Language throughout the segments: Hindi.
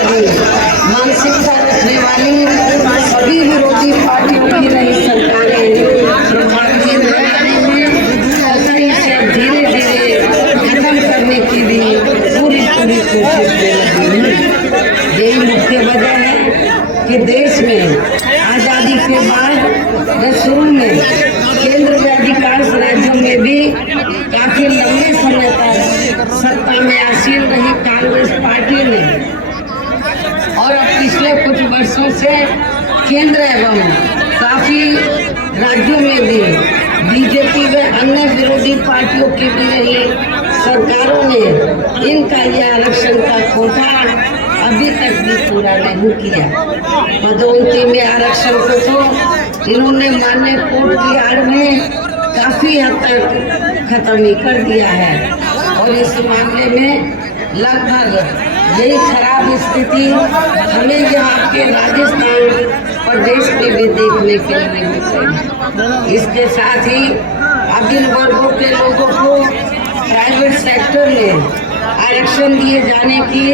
आतंकवादी मानसिकता रखने वाली सभी विरोधी पार्टियों की नई सरकारें प्रभावित बनाने में तथा इसे धीरे धीरे खत्म करने की भी पूरी कोशिश में लगी है। यही मुख्य वजह है कि देश में आजादी के बाद व शुरू में केंद्र में अधिकांश राज्यों में भी काफी लंबे समय तक सत्ता में आसीन रही कांग्रेस पार्टी ने और अब पिछले कुछ वर्षों से केंद्र एवं काफी राज्यों में भी बीजेपी व अन्य विरोधी पार्टियों की भी रही सरकारों ने इनका यह आरक्षण का कोटा अभी तक भी पूरा नहीं किया। पदोन्नति में आरक्षण को तो इन्होंने मान्य कोर्ट की आड़ में काफी हद तक खत्म ही कर दिया है और इस मामले में लगभग यही खराब स्थिति हमें यहाँ के राजस्थान प्रदेश में भी देखने के लिए मिल रही। इसके साथ ही अब इन वर्गों के लोगों को प्राइवेट सेक्टर में आरक्षण दिए जाने की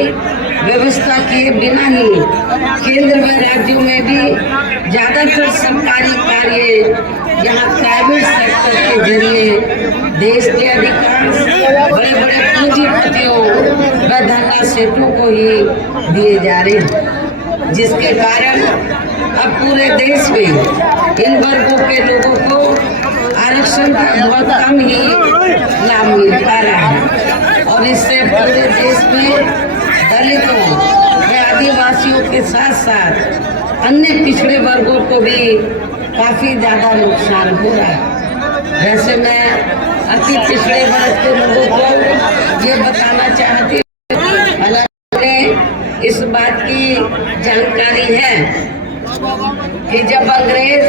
व्यवस्था किए बिना ही केंद्र व राज्यों में भी ज्यादातर सरकारी कार्य यहाँ प्राइवेट सेक्टर के जरिए देश के अधिकांश बड़े बड़े पूंजीपतियों व धनवा सेठों को ही दिए जा रहे हैं, जिसके कारण अब पूरे देश में इन वर्गों के लोगों को आरक्षण का बहुत कम ही लाभ मिल पा रहा है और इससे पूरे देश में दलितों व आदिवासियों के साथ साथ अन्य पिछड़े वर्गों को भी काफी ज्यादा नुकसान हो रहा है। वैसे मैं अति पिछड़े वर्ग के लोगों को ये बताना चाहती हूँ, इस बात की जानकारी है कि जब अंग्रेज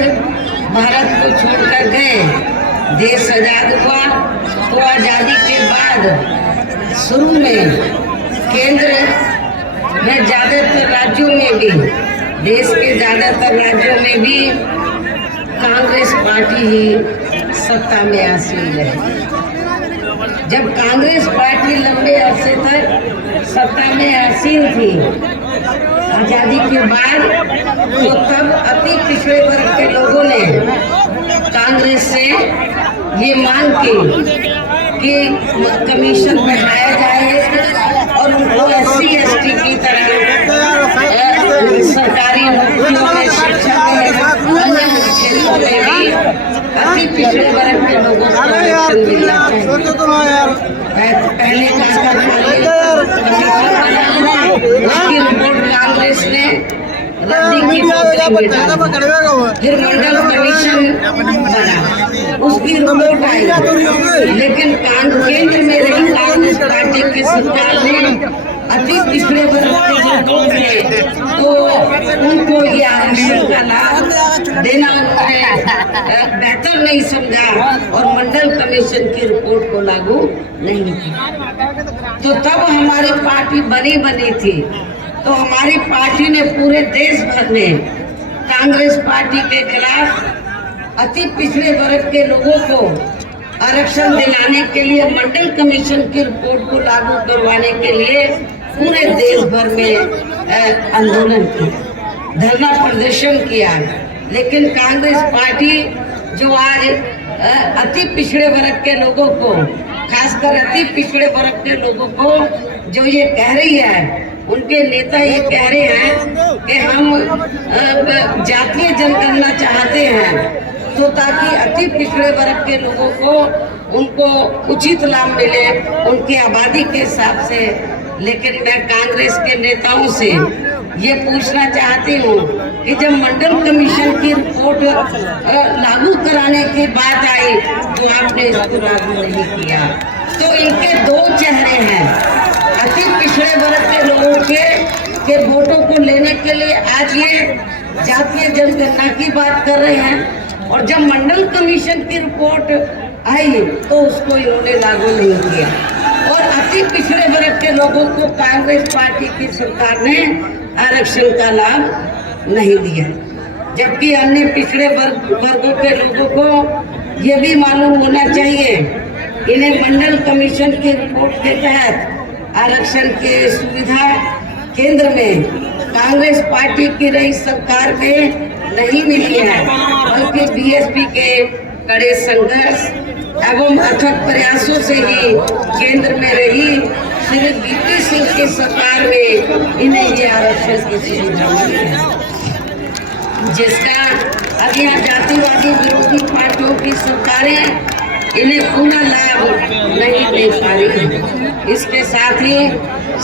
भारत को छोड़कर गए, देश आजाद हुआ तो आजादी के बाद शुरू में केंद्र में ज्यादातर राज्यों में भी देश के ज्यादातर राज्यों में भी कांग्रेस पार्टी ही सत्ता में आसीन रही। जब कांग्रेस पार्टी लंबे अरसे तक सत्ता में आसीन थी आजादी के बाद, तो तब अति पिछड़े वर्ग के लोगों ने कांग्रेस से ये मांग की कि कमीशन बढ़ाया जाए और उनको SC/ST की तरह सरकारी नौकरियों में, शिक्षा में, अन्य क्षेत्रों में भी अति पिछड़े वर्ग के लोगों को आरक्षण मिलना चाहिए। पहले उसकी रिपोर्ट कांग्रेस ने रद्दी की, फिर मंडल कमीशन बना, उसकी रिपोर्ट आई, लेकिन केंद्र में रही कांग्रेस पार्टी की सरकार ने अति पिछड़े वर्ग के लोग थे तो उनको ये आरक्षण का लाभ देना बेहतर नहीं समझा और मंडल कमीशन की रिपोर्ट को लागू नहीं किया। तो तब हमारी पार्टी बनी थी, तो हमारी पार्टी ने पूरे देश भर में कांग्रेस पार्टी के खिलाफ अति पिछड़े वर्ग के लोगों को आरक्षण दिलाने के लिए मंडल कमीशन की रिपोर्ट को लागू करवाने के लिए पूरे देश भर में आंदोलन किया, धरना प्रदर्शन किया। लेकिन कांग्रेस पार्टी जो आज अति पिछड़े वर्ग के लोगों को, खासकर अति पिछड़े वर्ग के लोगों को जो ये कह रही है, उनके नेता ये कह रहे हैं कि हम जातीय जनगणना चाहते हैं तो ताकि अति पिछड़े वर्ग के लोगों को उनको उचित लाभ मिले उनकी आबादी के हिसाब से। लेकिन मैं कांग्रेस के नेताओं से ये पूछना चाहती हूँ कि जब मंडल कमीशन की रिपोर्ट लागू कराने की बात आई तो आपने इसको लागू नहीं किया। तो इनके दो चेहरे हैं, अति पिछड़े वर्ग के लोगों के वोटों को लेने के लिए आज ये जातीय जनगणना की बात कर रहे हैं और जब मंडल कमीशन की रिपोर्ट आई तो उसको इन्होंने लागू नहीं किया और अति पिछड़े वर्ग के लोगों को कांग्रेस पार्टी की सरकार ने आरक्षण का लाभ नहीं दिया, जबकि अन्य पिछड़े वर्गों के लोगों को ये भी मालूम होना चाहिए इन्हें मंडल कमीशन की रिपोर्ट के तहत आरक्षण की सुविधा केंद्र में कांग्रेस पार्टी की रही सरकार में नहीं मिली है, बल्कि बीएसपी के कड़े संघर्ष एवं अथक प्रयासों से ही केंद्र में रही श्री वीपी सिंह की सरकार में इन्हें ये आरक्षण की सुविधा मिली है, जिसका अब यहाँ जातिवादी विरोधी पार्टियों की सरकारें इन्हें पूरा लाभ नहीं दे पा रही है। इसके साथ ही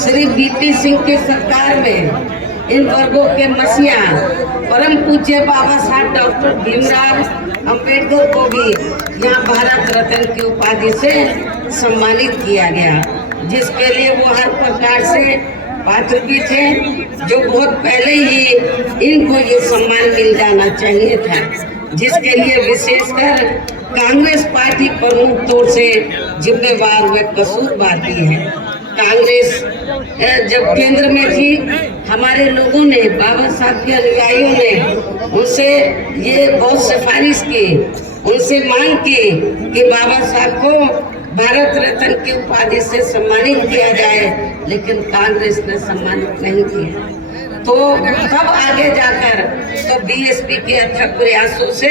श्री वीपी सिंह की सरकार में इन वर्गों के मसीहा परम पूज्य बाबा साहब डॉक्टर भीमराव अंबेडकर को भी यहाँ भारत रत्न की उपाधि से सम्मानित किया गया, जिसके लिए वो हर प्रकार से पात्र भी थे, जो बहुत पहले ही इनको ये सम्मान मिल जाना चाहिए था, जिसके लिए विशेषकर कांग्रेस पार्टी प्रमुख तौर से जिम्मेवार व कसूरवार भी है। कांग्रेस जब केंद्र में थी, हमारे लोगों ने, बाबा साहब के अनुयायियों ने उनसे ये बहुत सिफारिश की, उनसे मांग की कि बाबा साहब को भारत रत्न की उपाधि से सम्मानित किया जाए, लेकिन कांग्रेस ने सम्मानित नहीं किया। तो तब आगे जाकर तो बीएसपी के अथक प्रयासों से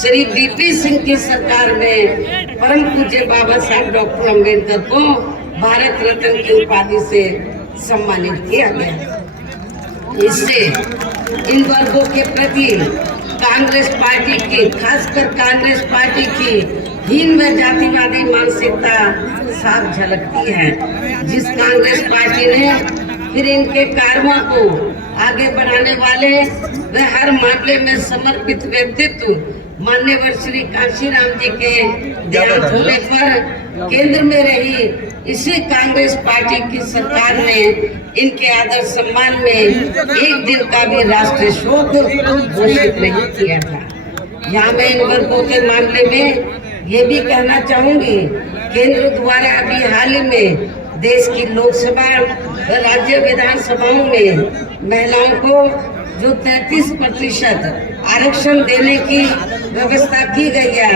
श्री वीपी सिंह की सरकार में परम पूज्य बाबा साहब डॉक्टर अंबेडकर को भारत रत्न की उपाधि से सम्मानित किया गया। इससे इन वर्गों के प्रति कांग्रेस पार्टी की, खासकर कांग्रेस पार्टी की हीन व जातिवादी मानसिकता साफ झलकती है, जिस कांग्रेस पार्टी ने फिर इनके कार्यों को आगे बढ़ाने वाले व हर मामले में समर्पित व्यक्तित्व माननीय श्री कांशीराम जी के देहांत होने पर केंद्र में रही इसी कांग्रेस पार्टी की सरकार ने इनके आदर सम्मान में एक दिन का भी राष्ट्रीय शोक घोषित नहीं किया था। यहाँ मैं इन वर्गों के मामले में ये भी कहना चाहूंगी, केंद्र द्वारा अभी हाल ही में देश की लोकसभा व राज्य विधानसभाओं में महिलाओं को जो 33% आरक्षण देने की व्यवस्था की गई है,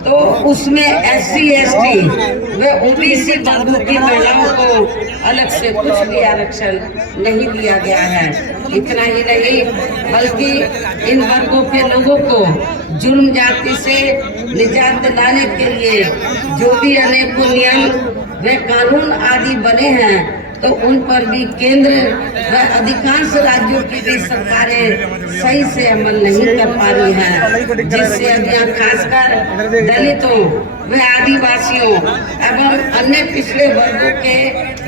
तो उसमें एससी, एसटी व ओबीसी वर्गों की महिलाओं को अलग से कुछ भी आरक्षण नहीं दिया गया है। इतना ही नहीं, बल्कि इन वर्गों के लोगों को जुर्म जाति से निजात दिलाने के लिए जो भी अनेकों नियम व कानून आदि बने हैं, तो उन पर भी केंद्र व अधिकांश राज्यों की भी सरकारें सही से अमल नहीं कर पा रही हैं, जिससे अब यहाँ खासकर दलितों व आदिवासियों एवं अन्य पिछड़े वर्गों के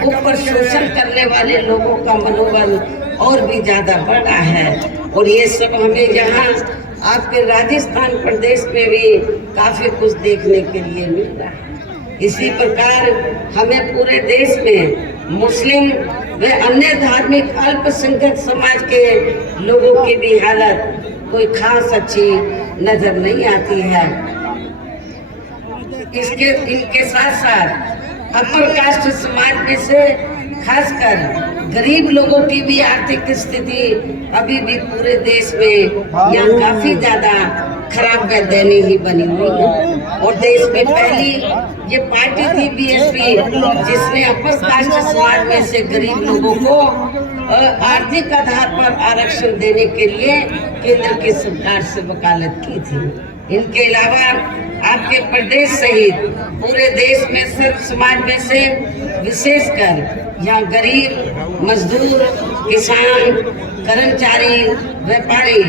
ऊपर शोषण करने वाले लोगों का मनोबल और भी ज्यादा बढ़ रहा है। और ये सब हमें यहाँ आपके राजस्थान प्रदेश में भी काफी कुछ देखने के लिए मिल रहा है। इसी प्रकार हमें पूरे देश में मुस्लिम व अन्य धार्मिक अल्पसंख्यक समाज के लोगों की भी हालत कोई खास अच्छी नजर नहीं आती है। इनके साथ साथ अपर कास्ट समाज में से खासकर गरीब लोगों की भी आर्थिक स्थिति अभी भी पूरे देश में यहाँ काफी ज्यादा खराब व दयनीय ही बनी हुई है। और देश में पहली ये पार्टी थी बीएसपी, जिसने अपर कास्ट समाज में से गरीब लोगों को आर्थिक आधार पर आरक्षण देने के लिए केंद्र की सरकार से वकालत की थी। इनके अलावा आपके प्रदेश सहित पूरे देश में सर्व समाज में से विशेषकर यहाँ गरीब, मजदूर, किसान, कर्मचारी, व्यापारी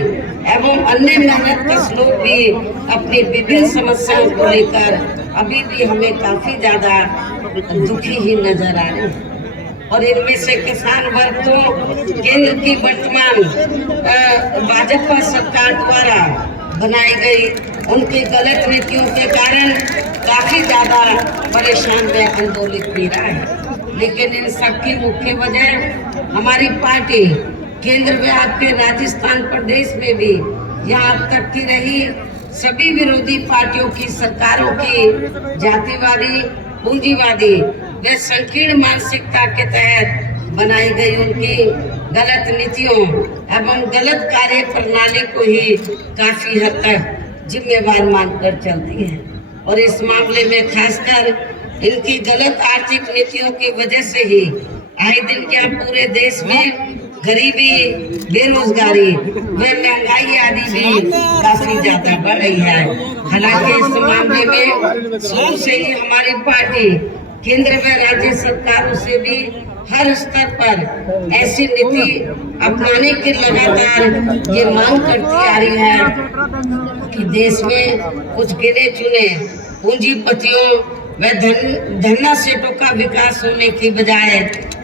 एवं अन्य मेहनतकश लोग भी अपनी विभिन्न समस्याओं को लेकर अभी भी हमें काफी ज्यादा दुखी ही नजर आ रहे हैं। और इनमें से किसान वर्ग तो केंद्र की वर्तमान भाजपा सरकार द्वारा बनाई गई उनकी गलत नीतियों के कारण काफी ज्यादा परेशान व आंदोलित भी रहा है। लेकिन इन सबकी मुख्य वजह हमारी पार्टी केंद्र में आपके राजस्थान प्रदेश में भी यहाँ अब तक की रही सभी विरोधी पार्टियों की सरकारों की जातिवादी, पूंजीवादी व संकीर्ण मानसिकता के तहत बनाई गई उनकी गलत नीतियों एवं गलत कार्य प्रणाली को ही काफी हद तक जिम्मेवार मानकर चलती है। और इस मामले में खासकर इनकी गलत आर्थिक नीतियों की वजह से ही आए दिन क्या पूरे देश में गरीबी, बेरोजगारी व महंगाई आदि भी काफी ज्यादा बढ़ रही है। हालांकि इस मामले में शुरू से ही हमारी पार्टी केंद्र व राज्य सरकारों से भी हर स्तर पर ऐसी नीति अपनाने की लगातार ये मांग करती आ रही है कि देश में कुछ गिने चुने पूंजीपतियों व धन्ना सेठों का विकास होने की बजाय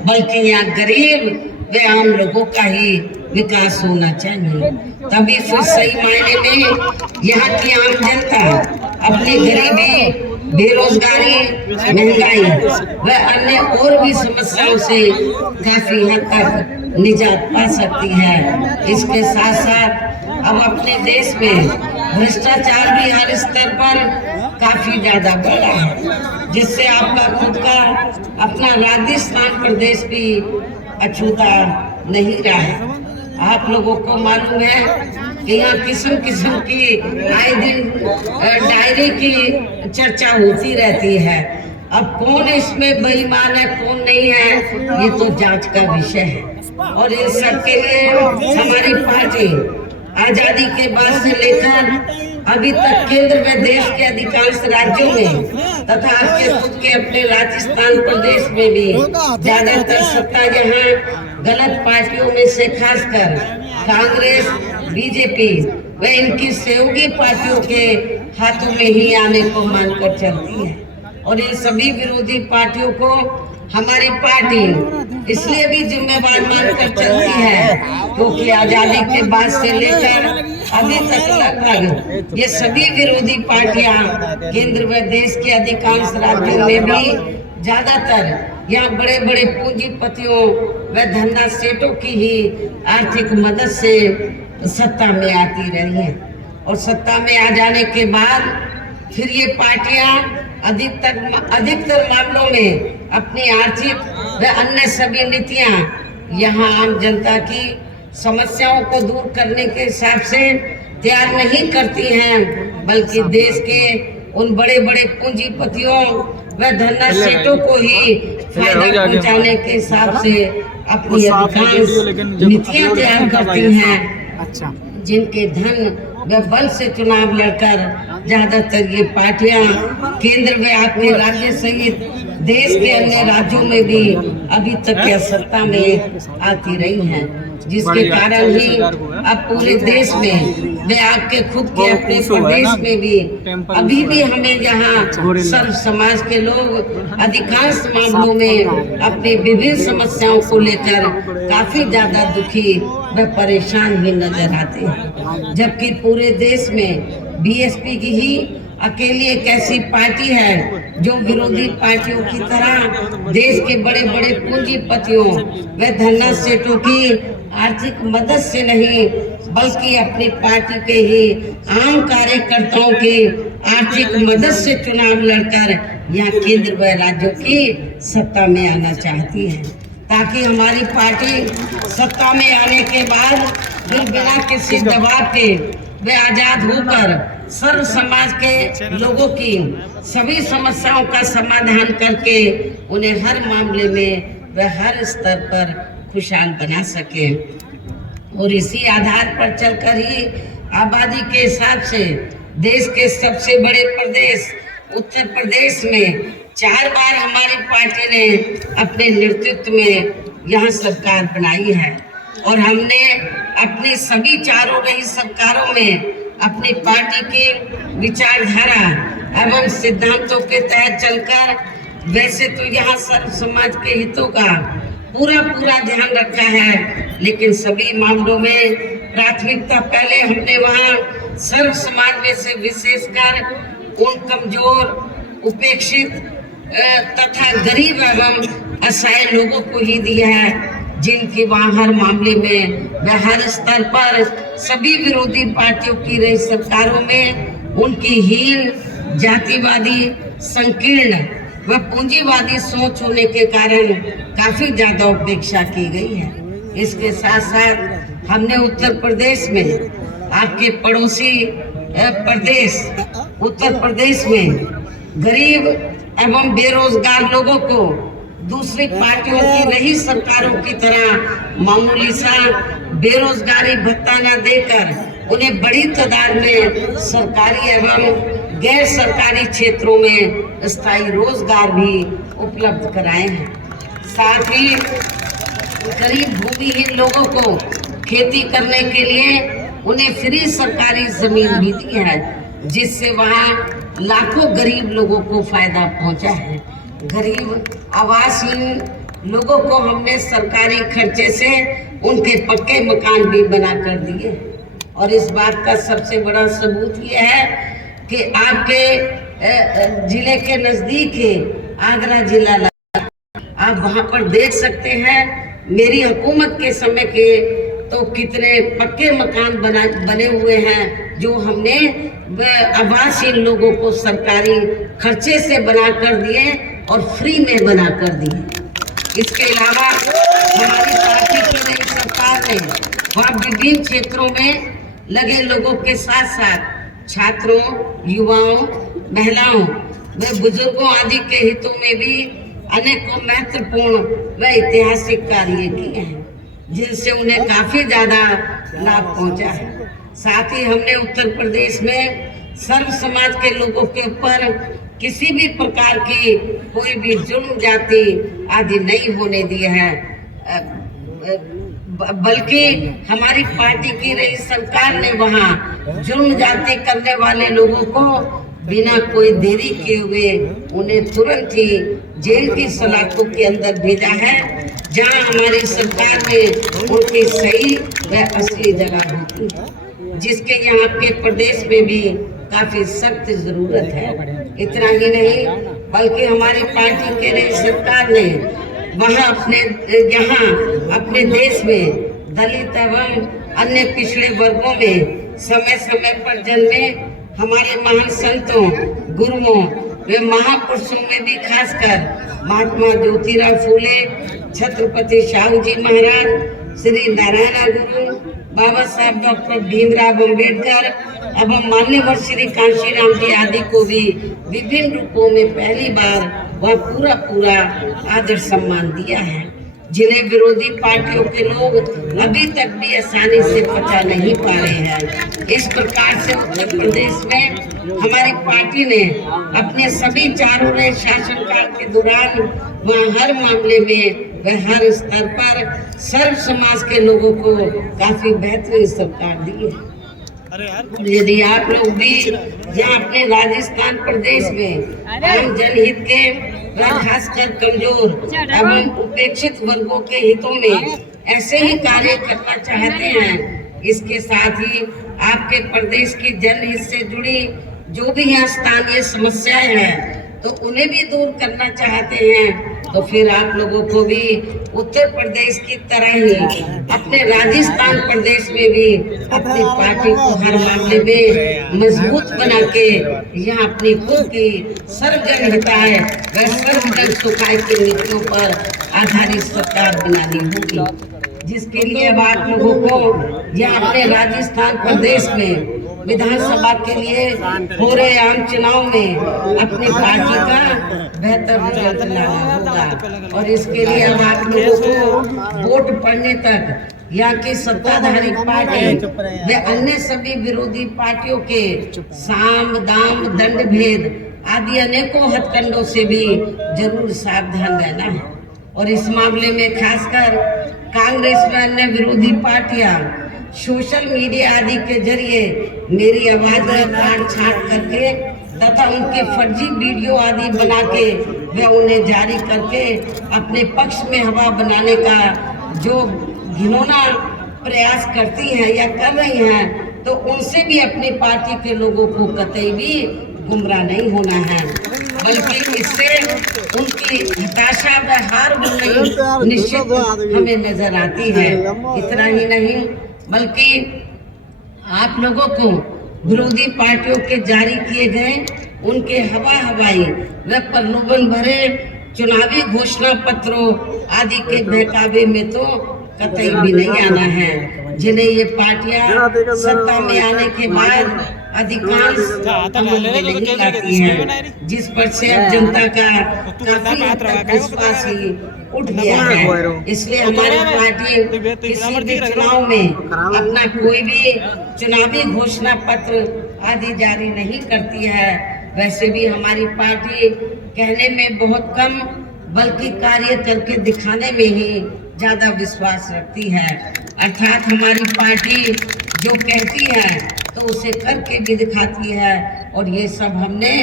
बल्कि यहाँ गरीब व आम लोगों का ही विकास होना चाहिए। तभी फिर सही मायने में यहाँ की आम जनता अपनी गरीबी, बेरोजगारी, महंगाई व अन्य और भी समस्याओं से काफी हद तक निजात पा सकती है। इसके साथ साथ अब अपने देश में भ्रष्टाचार भी हर स्तर पर काफी ज्यादा बढ़ा है, जिससे आपका खुद का अपना राजस्थान प्रदेश भी अछूता नहीं रहा है। आप लोगों को मालूम है कि यहाँ किस्म किस्म की आए दिन डायरी की चर्चा होती रहती है। अब कौन इसमें बेईमान है, कौन नहीं है, ये तो जांच का विषय है। और इन सब के लिए हमारी पार्टी आजादी के बाद से लेकर अभी तक केंद्र व देश के अधिकांश राज्यों में तथा आपके खुद के अपने राजस्थान प्रदेश में भी ज्यादातर सत्ता यहाँ गलत पार्टियों में से खासकर कांग्रेस, बीजेपी व इनकी सहयोगी पार्टियों के हाथों में ही आने को मानकर चलती है। और इन सभी विरोधी पार्टियों को हमारी पार्टी इसलिए भी जिम्मेवार मानकर चलती है क्योंकि आजादी के बाद से लेकर अभी तक लगभग ये सभी विरोधी पार्टियां केंद्र व देश के अधिकांश राज्यों में भी ज्यादातर यहाँ बड़े बड़े पूंजीपतियों व धन्ना सेठों की ही आर्थिक मदद से सत्ता में आती रही है। और सत्ता में आ जाने के बाद फिर ये पार्टियां अधिकतर मामलों में अपनी आर्थिक व अन्य सभी नीतियां यहाँ आम जनता की समस्याओं को दूर करने के हिसाब से तैयार नहीं करती हैं, बल्कि देश के उन बड़े बड़े पूंजीपतियों व धन्ना सेठों को ही फायदा पहुंचाने के हिसाब से अपनी अधिकांश नीतियां तैयार करती हैं, जिनके धन व बल से चुनाव लड़कर ज्यादातर ये पार्टियां केंद्र में आपके राज्य सहित देश के अन्य राज्यों में भी अभी तक यह सत्ता में आती रही हैं, जिसके कारण ही अब पूरे देश में व आपके खुद के अपने प्रदेश में भी अभी भी हमें यहाँ सर्व समाज के लोग अधिकांश मामलों में अपनी विभिन्न समस्याओं को लेकर काफी ज्यादा दुखी व परेशान ही नजर आते हैं। जबकि पूरे देश में बीएसपी की ही अकेली एक ऐसी पार्टी है जो विरोधी पार्टियों की तरह देश के बड़े बड़े पूंजीपतियों व धन्ना सेठों की आर्थिक मदद से नहीं बल्कि अपनी पार्टी के ही आम कार्यकर्ताओं की आर्थिक मदद से चुनाव लड़कर यहाँ केंद्र व राज्यों की सत्ता में आना चाहती है, ताकि हमारी पार्टी सत्ता में आने के बाद बिना किसी दबाव के वे आजाद होकर सर्व समाज के लोगों की सभी समस्याओं का समाधान करके उन्हें हर मामले में व हर स्तर पर खुशहाल बना सके। और इसी आधार पर चलकर ही आबादी के हिसाब से देश के सबसे बड़े प्रदेश उत्तर प्रदेश में 4 बार हमारी पार्टी ने अपने नेतृत्व में यहाँ सरकार बनाई है। और हमने अपनी सभी चारों रही सरकारों में अपनी पार्टी की विचारधारा एवं सिद्धांतों के तहत चलकर वैसे तो यहाँ सर्व समाज के हितों का पूरा ध्यान रखा है, लेकिन सभी मामलों में प्राथमिकता पहले हमने वहाँ सर्व समाज में से विशेषकर उन कमजोर, उपेक्षित तथा गरीब एवं असहाय लोगों को ही दिया है, जिनकी वहाँ हर मामले में व हर स्तर पर सभी विरोधी पार्टियों की रही सरकारों में उनकी हीन, जातिवादी, संकीर्ण व पूंजीवादी सोच होने के कारण काफी ज्यादा उपेक्षा की गई है। इसके साथ साथ हमने उत्तर प्रदेश में आपके पड़ोसी प्रदेश उत्तर प्रदेश में गरीब एवं बेरोजगार लोगों को दूसरी पार्टियों की रही सरकारों की तरह मामूली सा बेरोजगारी भत्ता न देकर उन्हें बड़ी तादाद में सरकारी एवं गैर सरकारी क्षेत्रों में स्थायी रोजगार भी उपलब्ध कराए हैं। साथ ही गरीब भूमिहीन लोगों को खेती करने के लिए उन्हें फ्री सरकारी जमीन भी दी है, जिससे वहाँ लाखों गरीब लोगों को फायदा पहुंचा है। गरीब आवासहीन लोगों को हमने सरकारी खर्चे से उनके पक्के मकान भी बना कर दिए। और इस बात का सबसे बड़ा सबूत यह है कि आपके जिले के नजदीक है आगरा जिला, आप वहां पर देख सकते हैं मेरी हुकूमत के समय के तो कितने पक्के मकान बने हुए हैं जो हमने आवासहीन लोगों को सरकारी खर्चे से बना कर दिए और फ्री में बना कर दिए। इसके अलावा हमारी पार्टी की नई सरकार ने वहाँ विभिन्न क्षेत्रों में लगे लोगों के साथ साथ छात्रों, युवाओं, महिलाओं व बुजुर्गों आदि के हितों में भी अनेकों महत्वपूर्ण व ऐतिहासिक कार्य किए हैं, जिनसे उन्हें काफी ज्यादा लाभ पहुंचा है। साथ ही हमने उत्तर प्रदेश में सर्व समाज के लोगों के ऊपर किसी भी प्रकार की कोई भी जुर्म जाति आदि नहीं होने दिए हैं, बल्कि हमारी पार्टी की रही सरकार ने वहाँ जुर्म जाति करने वाले लोगों को बिना कोई देरी किए हुए उन्हें तुरंत ही जेल की सलाखों के अंदर भेजा है, जहां हमारी सरकार में उनकी सही व असली जगह होती है, जिसके यहाँ के प्रदेश में भी काफी सख्त जरूरत है। इतना ही नहीं बल्कि हमारी पार्टी के लिए सरकार ने वहाँ अपने देश में दलित एवं अन्य पिछड़े वर्गों में समय समय पर जन्मे हमारे महान संतों, गुरुओं व महापुरुषों में भी खासकर महात्मा ज्योतिराव फूले, छत्रपति शाहू जी महाराज, श्री नारायण गुरु, बाबा साहब डॉक्टर भीमराव अम्बेडकर एवं मान्यवर श्री कांशीराम जी आदि को भी विभिन्न रूपों में पहली बार वह पूरा आदर सम्मान दिया है, जिन्हें विरोधी पार्टियों के लोग अभी तक भी आसानी से पचा नहीं पा रहे हैं। इस प्रकार से उत्तर प्रदेश में हमारी पार्टी ने अपने सभी चारों नए शासनकाल के दौरान वहाँ हर मामले में व हर स्तर पर सर्व समाज के लोगों को काफी बेहतरीन सरकार दी है। यदि आप लोग भी यहाँ अपने राजस्थान प्रदेश में आम जनहित के खासकर कमजोर एवं उपेक्षित वर्गों के हितों में ऐसे ही कार्य करना चाहते हैं, इसके साथ ही आपके प्रदेश की जनहित से जुड़ी जो भी यहाँ स्थानीय समस्याएं हैं तो उन्हें भी दूर करना चाहते हैं, तो फिर आप लोगों को भी उत्तर प्रदेश की तरह ही अपने राजस्थान प्रदेश में भी अपनी पार्टी को हर मामले में मजबूत बना के यहाँ अपनी खुद की सर्वजन हिताय व सर्वजन सुखाय की नीतियों पर आधारित सरकार बनानी होगी, जिसके लिए अब आप लोगों को यहाँ अपने राजस्थान प्रदेश में विधानसभा के लिए हो रहे आम चुनाव में अपनी पार्टी का बेहतर रिजल्ट लाना होगा। और इसके लिए अब आप लोगों को वोट पड़ने तक यहाँ की सत्ताधारी पार्टी व अन्य सभी विरोधी पार्टियों के साम दाम दंड भेद आदि अनेकों हथकंडों से भी जरूर सावधान रहना है। और इस मामले में खासकर कांग्रेस व अन्य विरोधी पार्टियां सोशल मीडिया आदि के जरिए मेरी आवाज काट छाट करके तथा उनके फर्जी वीडियो आदि बना के व उन्हें जारी करके अपने पक्ष में हवा बनाने का जो घिनौना प्रयास करती हैं या कर रही हैं, तो उनसे भी अपनी पार्टी के लोगों को कतई भी गुमराह नहीं होना है, बल्कि इससे उनकी हताशा व हार होनी निश्चित हमें नजर आती है। इतना ही नहीं बल्कि आप लोगों को विरोधी पार्टियों के जारी किए गए उनके हवाई व प्रलोभन भरे चुनावी घोषणा पत्रों आदि के बहकावे में तो कतई भी नहीं आना है, जिन्हें ये पार्टियां सत्ता में आने के बाद अधिकांश अमल में नहीं लाती है, जिस पर से अब जनता का काफी हद तक विश्वास ही उठ गया है। इसलिए हमारी पार्टी किसी भी चुनाव में अपना कोई भी चुनावी घोषणा पत्र आदि जारी नहीं करती है। वैसे भी हमारी पार्टी कहने में बहुत कम बल्कि कार्य करके दिखाने में ही ज्यादा विश्वास रखती है। अर्थात हमारी पार्टी जो कहती है तो उसे करके भी दिखाती है, और ये सब हमने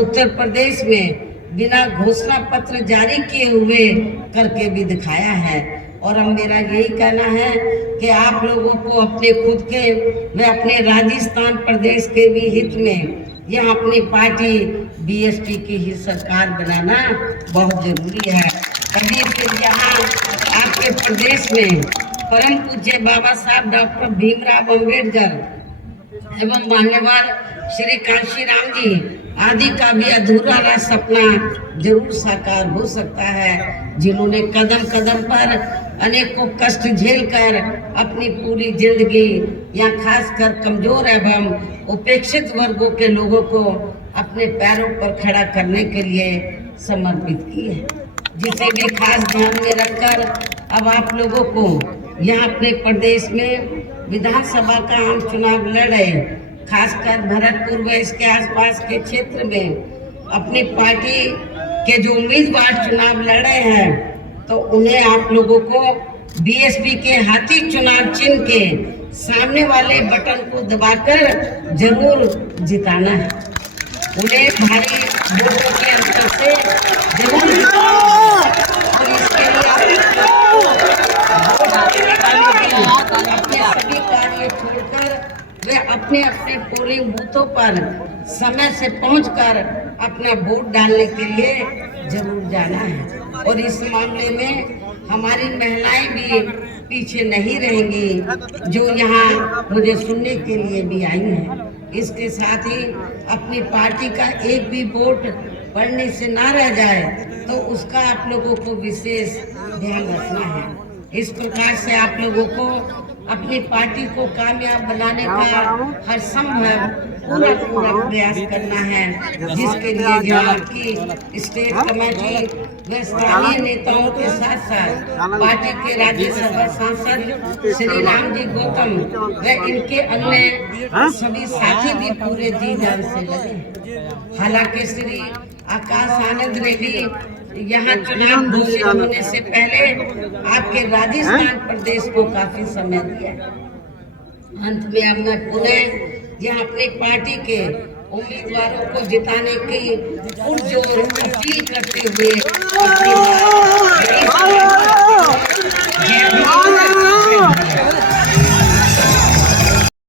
उत्तर प्रदेश में बिना घोषणा पत्र जारी किए हुए करके भी दिखाया है। और अब मेरा यही कहना है कि आप लोगों को अपने खुद के व अपने राजस्थान प्रदेश के भी हित में यह अपनी पार्टी बीएसपी की ही सरकार बनाना बहुत जरूरी है। तभी फिर यहाँ आपके प्रदेश में परम पूज्य बाबा साहब डॉक्टर भीमराव अंबेडकर एवं मान्यवर श्री कांशीराम जी आदि का भी अधूरा रहा सपना जरूर साकार हो सकता है, जिन्होंने कदम कदम पर अनेकों कष्ट झेलकर अपनी पूरी जिंदगी या खासकर कमजोर एवं उपेक्षित वर्गों के लोगों को अपने पैरों पर खड़ा करने के लिए समर्पित की है। जिसे भी खास ध्यान में रखकर अब आप लोगों को यहाँ अपने प्रदेश में विधानसभा का आम चुनाव लड़े, खासकर भरतपुर व इसके आसपास के क्षेत्र में अपनी पार्टी के जो उम्मीदवार चुनाव लड़े हैं तो उन्हें आप लोगों को बीएसपी के हाथी चुनाव चिन्ह के सामने वाले बटन को दबाकर जरूर जिताना है। उन्हें भारी वोटों के अंतर से जरूर जिताना है। और इसके लिए अपने सभी कार्य छोड़कर वे अपने अपने पोलिंग बूथों पर समय से पहुंचकर अपना वोट डालने के लिए जरूर जाना है। और इस मामले में हमारी महिलाएं भी पीछे नहीं रहेंगी, जो यहाँ मुझे सुनने के लिए भी आई हैं। इसके साथ ही अपनी पार्टी का एक भी वोट पड़ने से ना रह जाए तो उसका आप लोगों को विशेष ध्यान रखना है। इस प्रकार से आप लोगों को अपनी पार्टी को कामयाब बनाने का हर संभव पूरा प्रयास करना है, जिसके लिए जो आपकी स्टेट कमेटी व स्थानीय नेताओं के साथ साथ पार्टी के राज्यसभा सांसद श्री राम जी गौतम व इनके अन्य सभी साथी भी पूरे जी जान से लगे। हालांकि श्री आकाश आनंद ने भी यहाँ चुनाव घोषित होने से पहले आपके राजस्थान प्रदेश को काफी समय दिया। अंत में अब मैं पुनः यहाँ अपनी पार्टी के उम्मीदवारों को जिताने की पुरजोर अपील करते हुए